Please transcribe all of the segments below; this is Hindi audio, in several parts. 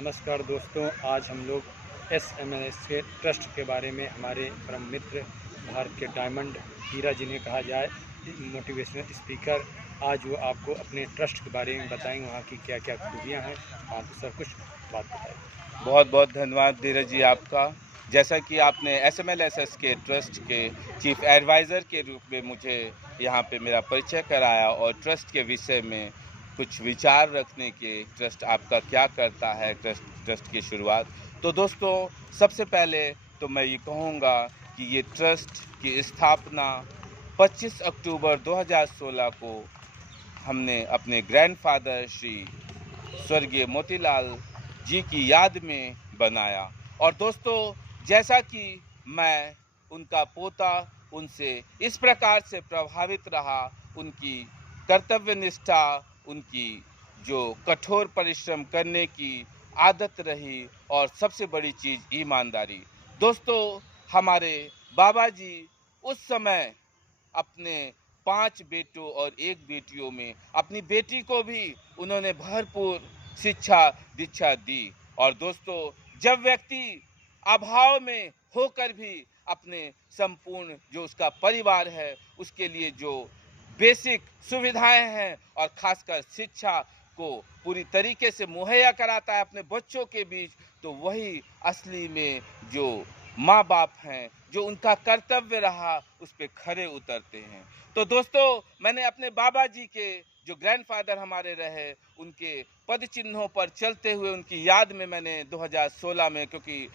नमस्कार दोस्तों, आज हम लोग एसएमएस के ट्रस्ट के बारे में हमारे परम मित्र भारत के डायमंड हीरा जिन्हें कहा जाए मोटिवेशनल स्पीकर, आज वो आपको अपने ट्रस्ट के बारे में बताएंगे, वहाँ की क्या क्या खूबियाँ हैं। हाँ तो सर, कुछ बात बताइए। बहुत बहुत धन्यवाद धीरज जी आपका। जैसा कि आपने एसएमएलएसएस के ट्रस्ट के चीफ एडवाइज़र के रूप में मुझे यहाँ पे मेरा परिचय कराया और ट्रस्ट के विषय में कुछ विचार रखने के, ट्रस्ट आपका क्या करता है, ट्रस्ट की शुरुआत। तो दोस्तों, सबसे पहले तो मैं ये कहूँगा कि ये ट्रस्ट की स्थापना 25 अक्टूबर 2016 को हमने अपने ग्रैंडफादर श्री स्वर्गीय मोतीलाल जी की याद में बनाया। और दोस्तों, जैसा कि मैं उनका पोता उनसे इस प्रकार से प्रभावित रहा, उनकी कर्तव्य निष्ठा, उनकी जो कठोर परिश्रम करने की आदत रही और सबसे बड़ी चीज़ ईमानदारी। दोस्तों, हमारे बाबा जी उस समय अपने 5 बेटों और 1 बेटियों में अपनी बेटी को भी उन्होंने भरपूर शिक्षा दीक्षा दी। और दोस्तों, जब व्यक्ति अभाव में होकर भी अपने संपूर्ण जो उसका परिवार है उसके लिए जो बेसिक सुविधाएं हैं और खासकर शिक्षा को पूरी तरीके से मुहैया कराता है अपने बच्चों के बीच, तो वही असली में जो माँ बाप हैं, जो उनका कर्तव्य रहा, उस पे खरे उतरते हैं। तो दोस्तों, मैंने अपने बाबा जी के जो ग्रैंडफादर हमारे रहे, उनके पद चिन्हों पर चलते हुए उनकी याद में मैंने 2016 में, क्योंकि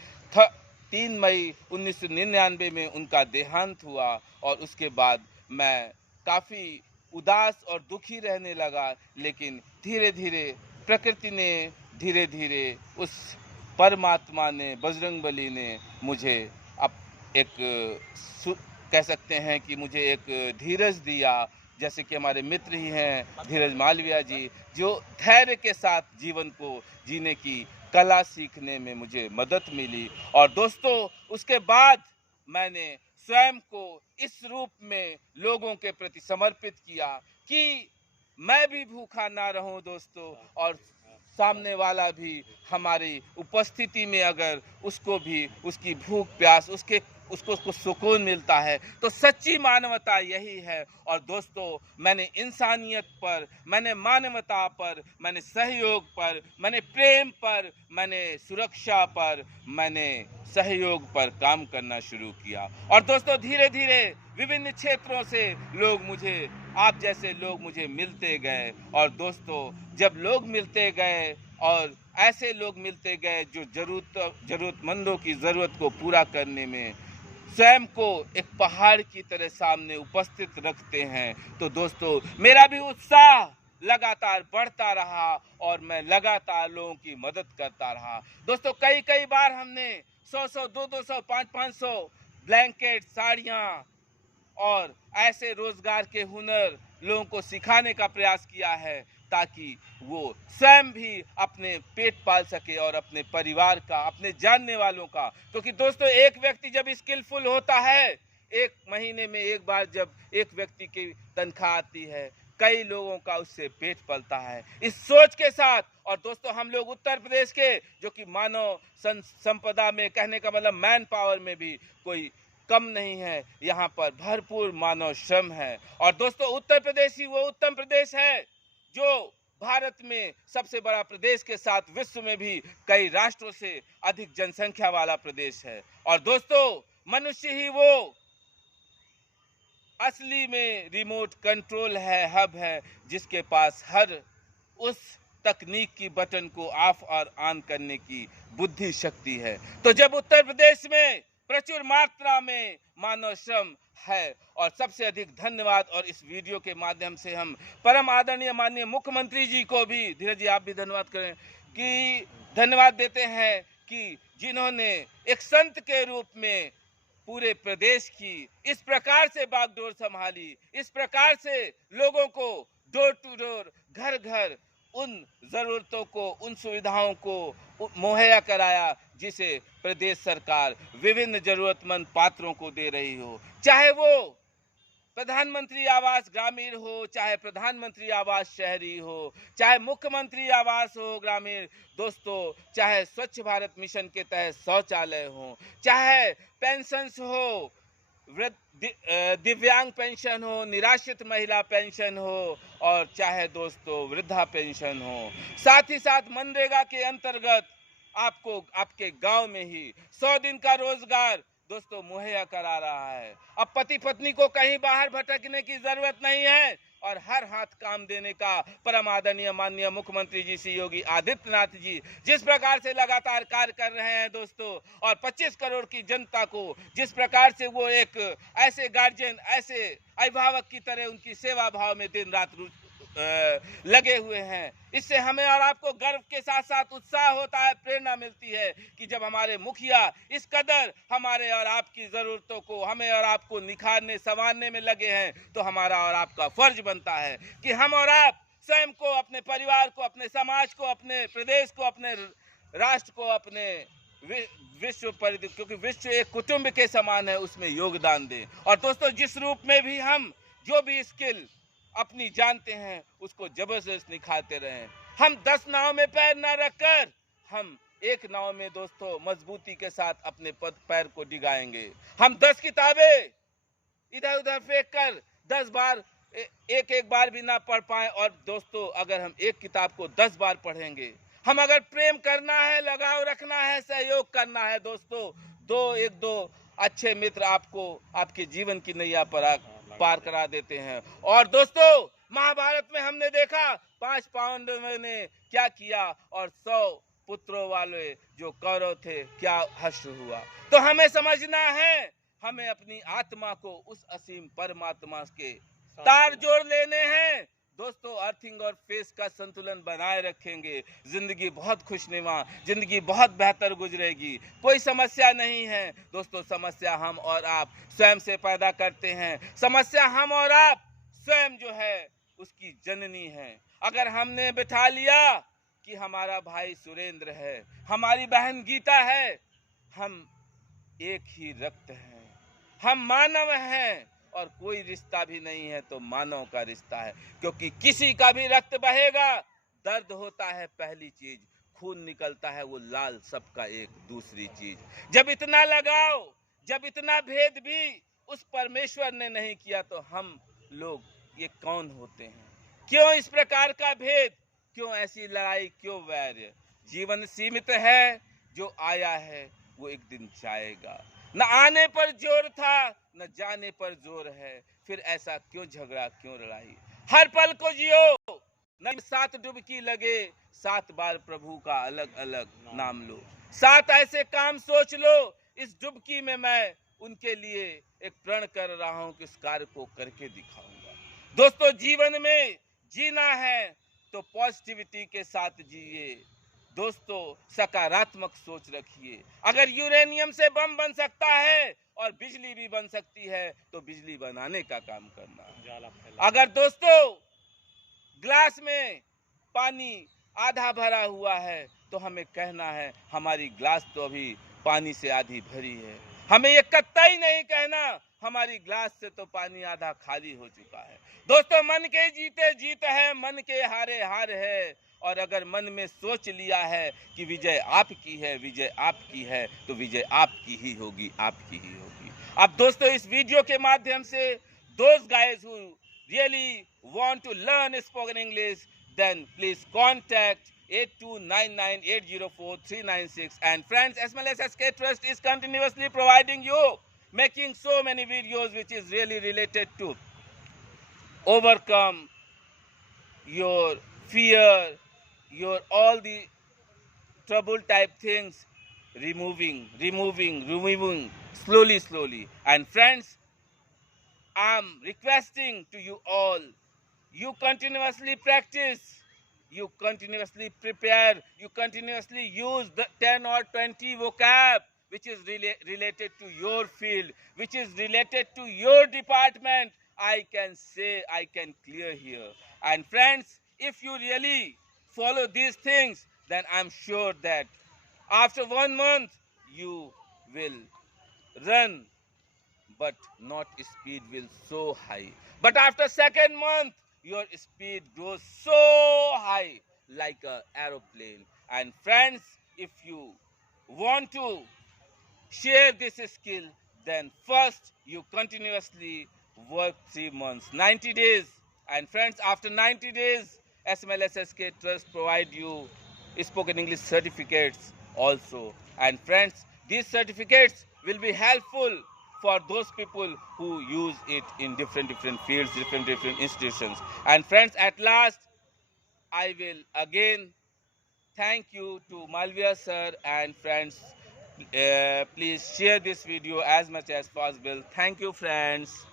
3 मई 1999 में उनका देहांत हुआ और उसके बाद मैं काफ़ी उदास और दुखी रहने लगा। लेकिन धीरे धीरे प्रकृति ने, धीरे धीरे उस परमात्मा ने, बजरंगबली ने मुझे अब एक कह सकते हैं कि मुझे एक धीरज दिया। जैसे कि हमारे मित्र ही हैं धीरज मालविया जी, जो धैर्य के साथ जीवन को जीने की कला सीखने में मुझे मदद मिली। और दोस्तों, उसके बाद मैंने स्वयं को इस रूप में लोगों के प्रति समर्पित किया कि मैं भी भूखा ना रहूं दोस्तों, और सामने वाला भी हमारी उपस्थिति में अगर उसको भी उसकी भूख प्यास उसको सुकून मिलता है, तो सच्ची मानवता यही है। और दोस्तों, मैंने इंसानियत पर, मैंने मानवता पर, मैंने सहयोग पर, मैंने प्रेम पर, मैंने सुरक्षा पर, मैंने सहयोग पर काम करना शुरू किया। और दोस्तों, धीरे धीरे विभिन्न क्षेत्रों से आप जैसे लोग मुझे मिलते गए। और दोस्तों, जब लोग मिलते गए और ऐसे लोग मिलते गए जो जरूरतमंदों की ज़रूरत को पूरा करने में स्वयं को एक पहाड़ की तरह सामने उपस्थित रखते हैं, तो दोस्तों, मेरा भी उत्साह लगातार बढ़ता रहा और मैं लगातार लोगों की मदद करता रहा। दोस्तों, कई बार हमने 100 200 500 ब्लैंकेट, साड़ियाँ और ऐसे रोजगार के हुनर लोगों को सिखाने का प्रयास किया है, ताकि वो स्वयं भी अपने पेट पाल सके और अपने परिवार का, अपने जानने वालों का। क्योंकि दोस्तों, एक व्यक्ति जब स्किलफुल होता है, 1 महीने में एक बार जब एक व्यक्ति की तनख्वाह आती है, कई लोगों का उससे पेट पलता है, इस सोच के साथ। और दोस्तों, हम लोग उत्तर प्रदेश के, जो कि मानव संपदा में, कहने का मतलब मैन पावर में भी कोई कम नहीं है, यहाँ पर भरपूर मानव श्रम है। और दोस्तों, उत्तर प्रदेश ही वो उत्तम प्रदेश है जो भारत में सबसे बड़ा प्रदेश के साथ विश्व में भी कई राष्ट्रों से अधिक जनसंख्या वाला प्रदेश है। और दोस्तों, मनुष्य ही वो असली में रिमोट कंट्रोल है, हब है, जिसके पास हर उस तकनीक की बटन को ऑफ और ऑन करने की बुद्धि शक्ति है। तो जब उत्तर प्रदेश में प्रचुर मात्रा में मानव श्रम है, और सबसे अधिक धन्यवाद, और इस वीडियो के माध्यम से हम परम आदरणीय माननीय मुख्यमंत्री जी को भी, धीरज जी आप भी धन्यवाद करें, कि धन्यवाद देते हैं कि जिन्होंने एक संत के रूप में पूरे प्रदेश की इस प्रकार से बागडोर संभाली, इस प्रकार से लोगों को डोर टू डोर, घर घर उन ज़रूरतों को, उन सुविधाओं को मुहैया कराया जिसे प्रदेश सरकार विभिन्न ज़रूरतमंद पात्रों को दे रही हो, चाहे वो प्रधानमंत्री आवास ग्रामीण हो, चाहे प्रधानमंत्री आवास शहरी हो, चाहे मुख्यमंत्री आवास हो ग्रामीण दोस्तों, चाहे स्वच्छ भारत मिशन के तहत शौचालय हो, चाहे पेंशन्स हो, दिव्यांग पेंशन हो, निराश्रित महिला पेंशन हो, और चाहे दोस्तों वृद्धा पेंशन हो। साथ ही साथ मनरेगा के अंतर्गत आपको आपके गांव में ही 100 दिन का रोजगार दोस्तों मुहैया करा रहा है। अब पति पत्नी को कहीं बाहर भटकने की जरूरत नहीं है और हर हाथ काम देने का परम आदरणीय माननीय मुख्यमंत्री जी श्री योगी आदित्यनाथ जी जिस प्रकार से लगातार कार्य कर रहे हैं दोस्तों, और 25 करोड़ की जनता को जिस प्रकार से वो एक ऐसे गार्जियन, ऐसे अभिभावक की तरह उनकी सेवा भाव में दिन रात लगे हुए हैं, इससे हमें और आपको गर्व के साथ साथ उत्साह होता है, प्रेरणा मिलती है कि जब हमारे मुखिया इस कदर हमारे और आपकी जरूरतों को, हमें और आपको निखारने संवारने में लगे हैं, तो हमारा और आपका फर्ज बनता है कि हम और आप स्वयं को, अपने परिवार को, अपने समाज को, अपने प्रदेश को, अपने राष्ट्र को, अपने विश्व परिधि, क्योंकि विश्व एक कुटुंब के समान है, उसमें योगदान दें। और दोस्तों जिस रूप में भी हम जो भी स्किल अपनी जानते हैं उसको जबरदस्त निखारते रहें। हम 10 नाव में पैर न रखकर हम एक नाव में दोस्तों मजबूती के साथ अपने पैर को डिगाएंगे। हम 10 किताबें इधर उधर फेंक कर 10 बार एक बार भी ना पढ़ पाए, और दोस्तों अगर हम एक किताब को 10 बार पढ़ेंगे, हम अगर प्रेम करना है, लगाव रखना है, सहयोग करना है दोस्तों, दो अच्छे मित्र आपको आपके जीवन की नैया पार करा देते हैं। और दोस्तों महाभारत में हमने देखा 5 पांडवों ने क्या किया और 100 पुत्रों वाले जो कौरव थे क्या हश्र हुआ। तो हमें समझना है, हमें अपनी आत्मा को उस असीम परमात्मा के तार जोड़ लेने हैं दोस्तों। अर्थिंग और फेस का संतुलन बनाए रखेंगे, जिंदगी बहुत खुशनुमा, जिंदगी बहुत बेहतर गुजरेगी। कोई समस्या नहीं है दोस्तों, समस्या हम और आप स्वयं से पैदा करते हैं। समस्या हम और आप स्वयं जो है उसकी जननी है। अगर हमने बिठा लिया कि हमारा भाई सुरेंद्र है, हमारी बहन गीता है, हम एक ही रक्त हैं, हम मानव हैं, और कोई रिश्ता भी नहीं है तो मानव का रिश्ता है, क्योंकि किसी का भी रक्त बहेगा, दर्द होता है पहली चीज, खून निकलता है वो लाल, सबका एक दूसरी चीज। जब इतना लगाव, जब इतना भेद भी उस परमेश्वर ने नहीं किया, तो हम लोग ये कौन होते हैं? क्यों इस प्रकार का भेद, क्यों ऐसी लड़ाई, क्यों वैर? जीवन सीमित है, जो आया है वो एक दिन जाएगा। न आने पर जोर था, न जाने पर जोर है, फिर ऐसा क्यों झगड़ा, क्यों लड़ाई? हर पल को जियो, न 7 डुबकी लगे, 7 बार प्रभु का अलग अलग नाम लो। 7 ऐसे काम सोच लो, इस डुबकी में मैं उनके लिए एक प्रण कर रहा हूं कि उस कार्य को करके दिखाऊंगा। दोस्तों जीवन में जीना है तो पॉजिटिविटी के साथ जिए दोस्तों, सकारात्मक सोच रखिए। अगर यूरेनियम से बम बन सकता है और बिजली भी बन सकती है, तो बिजली बनाने का काम करना। अगर दोस्तों ग्लास में पानी आधा भरा हुआ है, तो हमें कहना है हमारी ग्लास तो अभी पानी से आधी भरी है। हमें ये कतई नहीं कहना हमारी ग्लास से तो पानी आधा खाली हो चुका है। दोस्तों मन के जीते जीत है, मन के हारे हार है। और अगर मन में सोच लिया है कि विजय आपकी है, विजय आपकी है, तो विजय आपकी ही होगी, आपकी ही होगी। अब दोस्तों इस वीडियो के माध्यम से those guys who really want to learn spoken English, then please contact 8299804396. And friends, SMLS SK Trust is continuously providing you, making so many videos which is really related to overcome your fear, your all the trouble type things, removing slowly. And friends, I'm requesting to you all, you continuously practice, you continuously prepare, you continuously use the 10 or 20 vocab which is related to your field, which is related to your department. I can say, I can clear here. And friends, if you really follow these things, then I'm sure that after 1 month you will run but not speed will so high. But after second month, your speed grows so high like a aeroplane. And friends, if you want to share this skill, then first you continuously work 3 months, 90 days. And friends, after 90 days, SMLSSK Trust provide you spoken English certificates also. And friends, these certificates will be helpful for those people who use it in different fields, different institutions. And friends, at last, I will again thank you to Malviya sir and friends. Please share this video as much as possible. Thank you, friends.